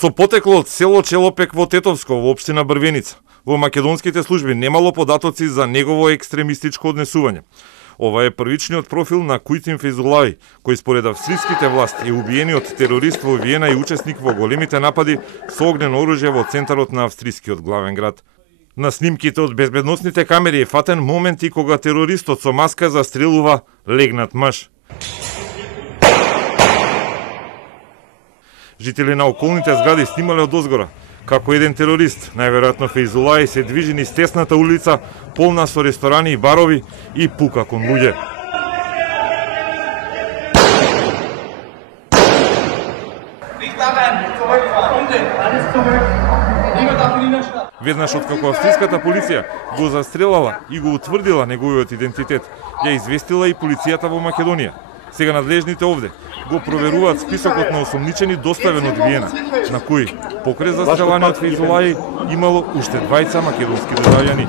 Со потекло од село Челопек во Тетовско во општина Брвеница, во македонските служби немало податоци за негово екстремистичко однесување. Ова е првичниот профил на Кујтин Фейзулаи, кој според австриските власти е убиениот терорист во Виена и учесник во големите напади со огнено оружје во центарот на австрискиот главен град. На снимките од безбедносните камери е фатен момент и кога терористот со маска застрелува легнат маж. Жители на околните згради снимале од озгора како еден терорист, најверојатно Фейзулаи, се движи низ тесната улица, полна со ресторани и барови, и пука кон луѓе. Веднаш откако австриската полиција го застрелала и го утврдила неговиот идентитет, ја известила и полицијата во Македонија. Сега надлежните овде го проверуваат списокот на осомничени доставен од Виена, на кој покрај застреланиот Фейзулаи имало уште двајца македонски државјани.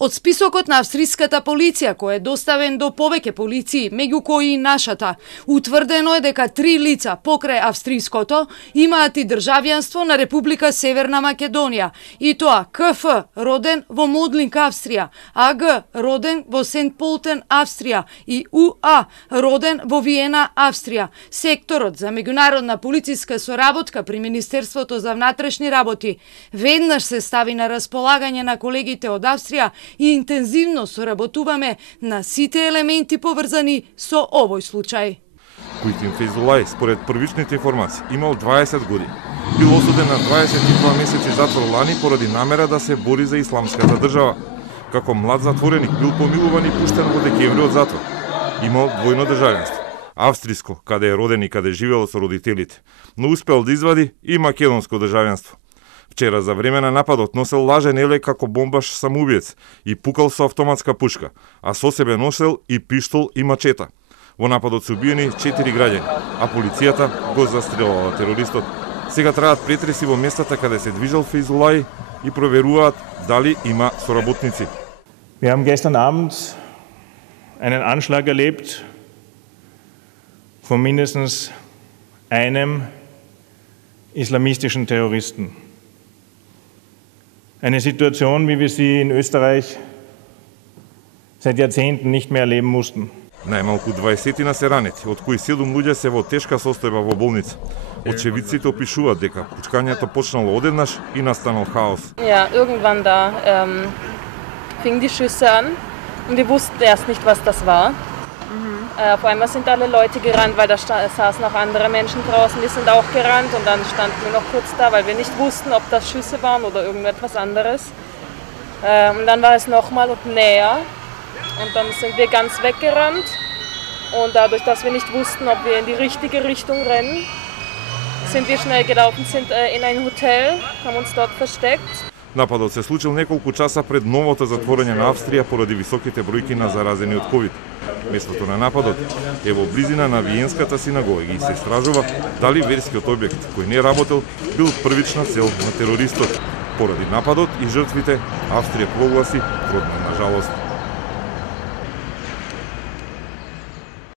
Од списокот на австриската полиција, кој е доставен до повеќе полиции, меѓу кои и нашата, утврдено е дека 3 лица покрај австриското имаат и државјанство на Република Северна Македонија, и тоа КФ, роден во Модлинг, Австрија, АГ, роден во Сент Полтен, Австрија, и УА, роден во Виена, Австрија. Секторот за меѓународна полициска соработка при Министерството за внатрешни работи веднаш се стави на располагање на колегите од Австрија и интензивно соработуваме на сите елементи поврзани со овој случај. Кујтин Фейзулаи, според првичните информации, имал 20 години. Бил осуден на 22 месеци затвор лани поради намера да се бори за исламската држава. Како млад затвореник бил помилуван и пуштен во декември од затвор. Имал двојно државјанство. Австриско, каде е роден и каде живеел со родителите, но успел да извади и македонско државјанство. Вчера за време на нападот носел лажен елек како бомбаш самоубиец и пукал со автоматска пушка, а со себе носел и пиштол и мачета. Во нападот се убиени 4 граѓани, а полицијата го застрелала терористот. Сега траат претреси во местата каде се движел Фейзулаи и проверуваат дали има соработници. Wir haben gestern Abend einen Anschlag erlebt von mindestens einem islamistischen Terroristen. Eine Situation, wie wir sie in Österreich seit Jahrzehnten nicht mehr erleben mussten. Најмалку 20 се ранети, од кои 7 луѓе се во тешка состојба во болница. Очевидците опишуваат дека пучкањето почнало одеднаш и настанал хаос. Ja, irgendwann da fingen die Schüsse an und wir wussten erst nicht, was das war. Auf einmal sind alle Leute gerannt, weil da saßen auch andere Menschen draußen, die sind auch gerannt und dann standen wir noch kurz da, weil wir nicht wussten, ob das Schüsse waren oder irgendetwas anderes. Und dann war es nochmal und näher und dann sind wir ganz weggerannt und dadurch, dass wir nicht wussten, ob wir in die richtige Richtung rennen, sind wir schnell gelaufen, sind in ein Hotel, haben uns dort versteckt. Нападот се случил неколку часа пред новото затворање на Австрија поради високите бројки на заразени од ковид. Местото на нападот е во близина на Виенската синагога и се истражува дали верскиот објект кој не работел бил првична цел на терористот. Поради нападот и жртвите Австрија прогласи родна на жалост.